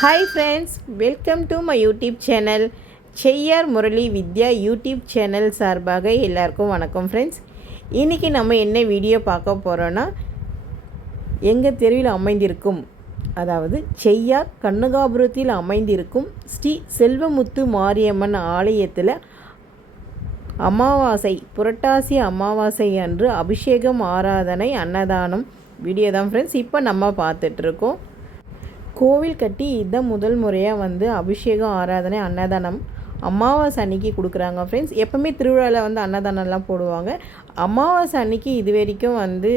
Hi friends welcome to my YouTube channel Cheyyar Murali Vidya YouTube channel சார்பாக எல்லாருக்கும் வணக்கம் friends இன்றைக்கி நம்ம என்ன வீடியோ பார்க்க போகிறோன்னா எங்கள் தெருவில் அமைந்திருக்கும் அதாவது செய்யார் கண்ணகாபுரத்தில் அமைந்திருக்கும் ஸ்ரீ செல்வமுத்து மாரியம்மன் ஆலயத்தில் அமாவாசை புரட்டாசி அமாவாசை அன்று அபிஷேகம் ஆராதனை அன்னதானம் வீடியோ தான் ஃப்ரெண்ட்ஸ் இப்போ நம்ம பார்த்துட்ருக்கோம் கோவில் கட்டி இதான் முதல் முறையாக வந்து அபிஷேகம் ஆராதனை அன்னதானம் அமாவாசை அன்னைக்கு கொடுக்குறாங்க ஃப்ரெண்ட்ஸ் எப்போவுமே திருவிழாவில் வந்து அன்னதானம்லாம் போடுவாங்க. அமாவாசை அன்னைக்கு இது வரைக்கும் வந்து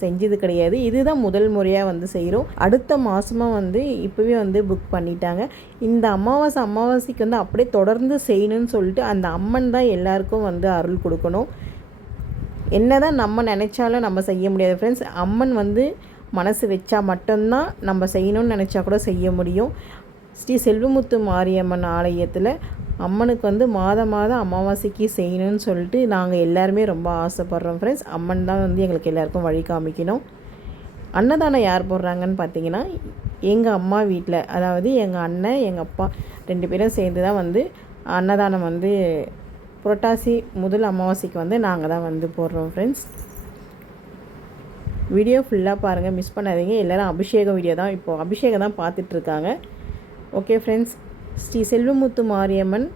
செஞ்சது கிடையாது. இதுதான் முதல் முறையாக வந்து செய்கிறோம் அடுத்த மாதமாக வந்து இப்போவே வந்து புக் பண்ணிட்டாங்க. இந்த அமாவாசை அமாவாசைக்கு வந்து அப்படியே தொடர்ந்து செய்யணும்னு சொல்லிட்டு அந்த அம்மன் தான் எல்லாருக்கும் வந்து அருள் கொடுக்கணும். என்ன தான் நம்ம நினச்சாலும் நம்ம செய்ய முடியாது ஃப்ரெண்ட்ஸ் அம்மன் வந்து மனசு வச்சா மட்டும்தான் நம்ம செய்யணும்னு நினச்சா கூட செய்ய முடியும். ஸ்ரீ செல்வமுத்து மாரியம்மன் ஆலயத்தில் அம்மனுக்கு வந்து மாதம் மாதம் அமாவாசைக்கு செய்யணும்னு சொல்லிட்டு நாங்கள் எல்லாருமே ரொம்ப ஆசைப்பட்றோம் ஃப்ரெண்ட்ஸ் அம்மன் தான் வந்து எங்களுக்கு எல்லாருக்கும் வழி காமிக்கணும். அன்னதானம் யார் போடுறாங்கன்னு பார்த்தீங்கன்னா எங்கள் அம்மா வீட்டில் அதாவது எங்கள் அண்ணன் எங்கள் அப்பா ரெண்டு பேரும் சேர்ந்து தான் வந்து அன்னதானம் வந்து புரட்டாசி முதல் அமாவாசைக்கு வந்து நாங்கள் தான் வந்து போடுறோம் ஃப்ரெண்ட்ஸ் வீடியோ ஃபுல்லாக பாருங்கள் மிஸ் பண்ணாதீங்க. எல்லோரும் அபிஷேகம் வீடியோ தான். இப்போது அபிஷேகம் தான் பார்த்துட்ருக்காங்க. ஓகே ஃப்ரெண்ட்ஸ் ஸ்ரீ செல்வமுத்து மாரியம்மன்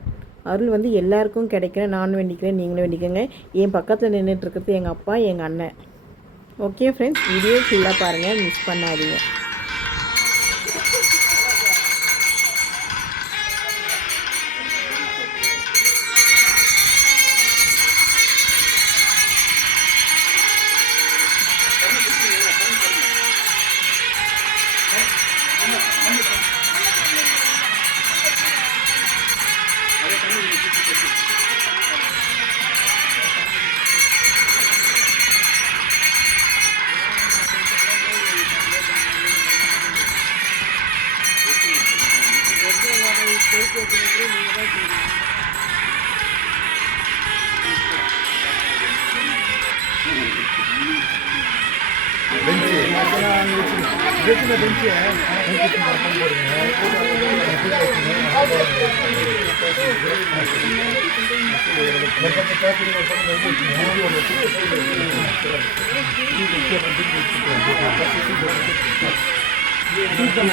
அருள் வந்து எல்லாருக்கும் கிடைக்கிறேன் நானும் வேண்டிக்கிறேன் நீங்களும் வேண்டிக்கோங்க. என் பக்கத்தில் நின்றுட்டுருக்கிறது எங்கள் அப்பா எங்கள் அண்ணன். ஓகே ஃப்ரெண்ட்ஸ் வீடியோ ஃபுல்லாக பாருங்கள் மிஸ் பண்ணாதீங்க.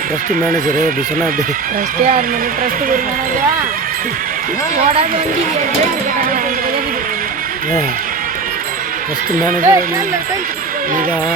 ட்ரஸ்ட் மேனேஜரு அப்படி சொன்னா அப்படி ட்ரஸ்ட் யார் ட்ரஸ்ட் கொடுக்கணும்யா ஓடாத வண்டி ஏன்? ட்ரஸ்ட் மேனேஜர் நீதான்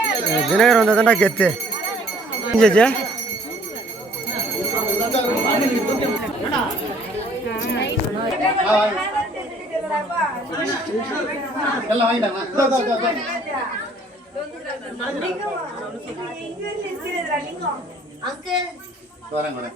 தினகர் வந்தா தான்டா கெத்து. செஞ்சு எல்லாம் வாங்கிட்டாங்க. வரேன் வரேன்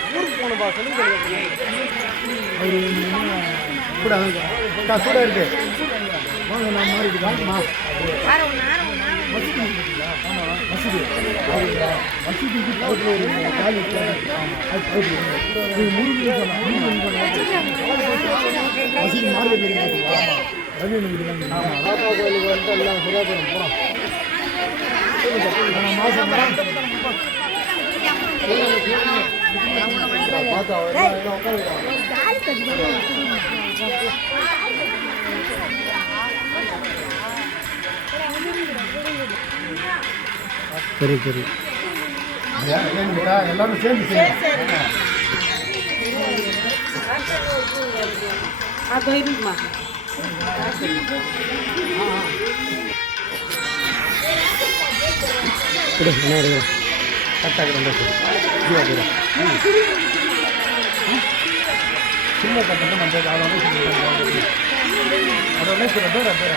ஊருக்கு ஆனால் லாங்குவேஜ் கூட கூட இருக்கு. வாங்க நான் மாறிடுதான் மசூதி மசூதிக்கு பக்கத்தில் ஒரு காலி முருகன் முருகன் மசூதி ரவி கோயிலுக்கு வந்து எல்லாம் போகிறோம் மாதம் சரி சரி. எல்லாரும் சேர்ந்து செய்யணும் கொடு என்ன எடுக்கிறேன் கரெக்டாக ரெண்டு ஜீவா கூட சின்ன கட்டணம் நம்ம அதோட அதோட சில பேர் பேர்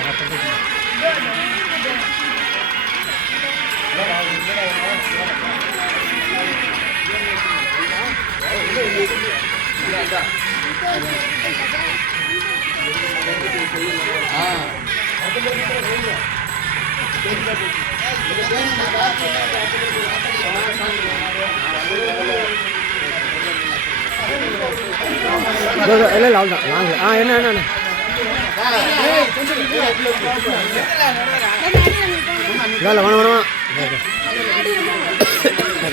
இல்லை இல்லை அவ்வளோதான் வாங்க ஆ என்ன என்ன வேலை வேணாம் வேணாம்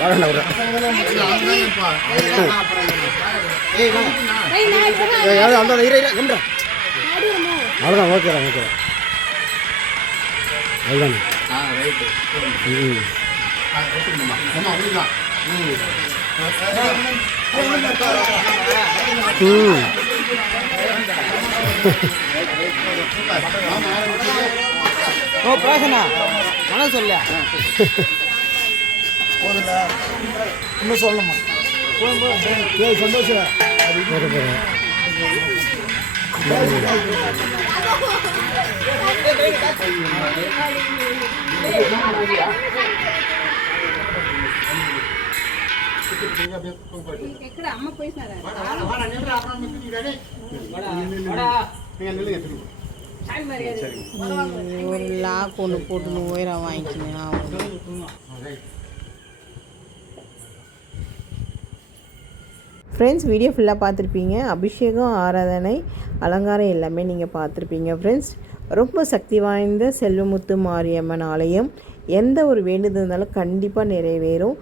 வரல விட யாரும் அந்த இரு இரு கம்ரா அவ்வளோதான் ஓகேடா ஓகே அவ்வளோதானே ம். ம். ஓ பிரசனா மன சொல்ல இன்னும் சொல்லணுமா சந்தோஷம். ஒரு லாக் ஒன்று போட்டு உயரம் வாங்கிக்கணும் ஃப்ரெண்ட்ஸ் வீடியோ ஃபுல்லாக பார்த்துருப்பீங்க. அபிஷேகம் ஆராதனை அலங்காரம் எல்லாமே நீங்கள் பார்த்துருப்பீங்க. ஃப்ரெண்ட்ஸ் ரொம்ப சக்தி வாய்ந்த செல்வமுத்து மாரியம்மன் ஆலயம் எந்த ஒரு வேண்டுதல் இருந்தாலும் கண்டிப்பாக நிறைவேறும்.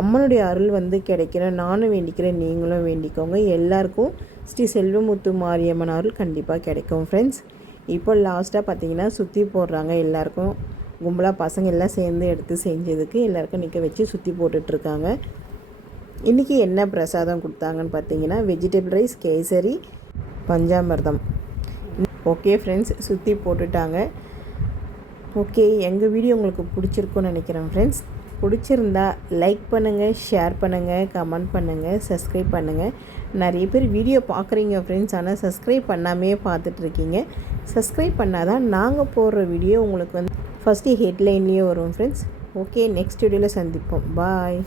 அம்மனுடைய அருள் வந்து கிடைக்கணும். நானும் வேண்டிக்கிறேன் நீங்களும் வேண்டிக்கோங்க. எல்லாருக்கும் ஸ்ரீ செல்வமுத்து மாரியம்மன் அருள் கண்டிப்பாக கிடைக்கும் ஃப்ரெண்ட்ஸ் இப்போ லாஸ்ட்டாக பார்த்தீங்கன்னா சுற்றி போடுறாங்க எல்லாருக்கும். கும்பலாக பசங்க எல்லாம் சேர்ந்து எடுத்து செஞ்சதுக்கு எல்லாருக்கும் நிற்க வச்சு சுற்றி போட்டுட்ருக்காங்க இன்றைக்கி என்ன பிரசாதம் கொடுத்தாங்கன்னு பார்த்தீங்கன்னா vegetable rice kesari panchamirtham. Okay friends சுற்றி போட்டுட்டாங்க. ஓகே எங்கள் வீடியோ உங்களுக்கு பிடிச்சிருக்குன்னு நினைக்கிறேன் ஃப்ரெண்ட்ஸ் பிடிச்சிருந்தா லைக் பண்ணுங்கள் ஷேர் பண்ணுங்கள் கமெண்ட் பண்ணுங்கள் சப்ஸ்கிரைப் பண்ணுங்கள் நிறைய பேர் வீடியோ பார்க்குறீங்க ஃப்ரெண்ட்ஸ் ஆனால் சப்ஸ்கிரைப் பண்ணாமே பார்த்துட்ருக்கீங்க. சப்ஸ்கிரைப் பண்ணால் தான் நாங்கள் போடுற வீடியோ உங்களுக்கு வந்து ஃபஸ்ட்டு ஹெட்லைன்லேயே வரும் ஃப்ரெண்ட்ஸ் ஓகே நெக்ஸ்ட் வீடியோவில் சந்திப்போம். பாய்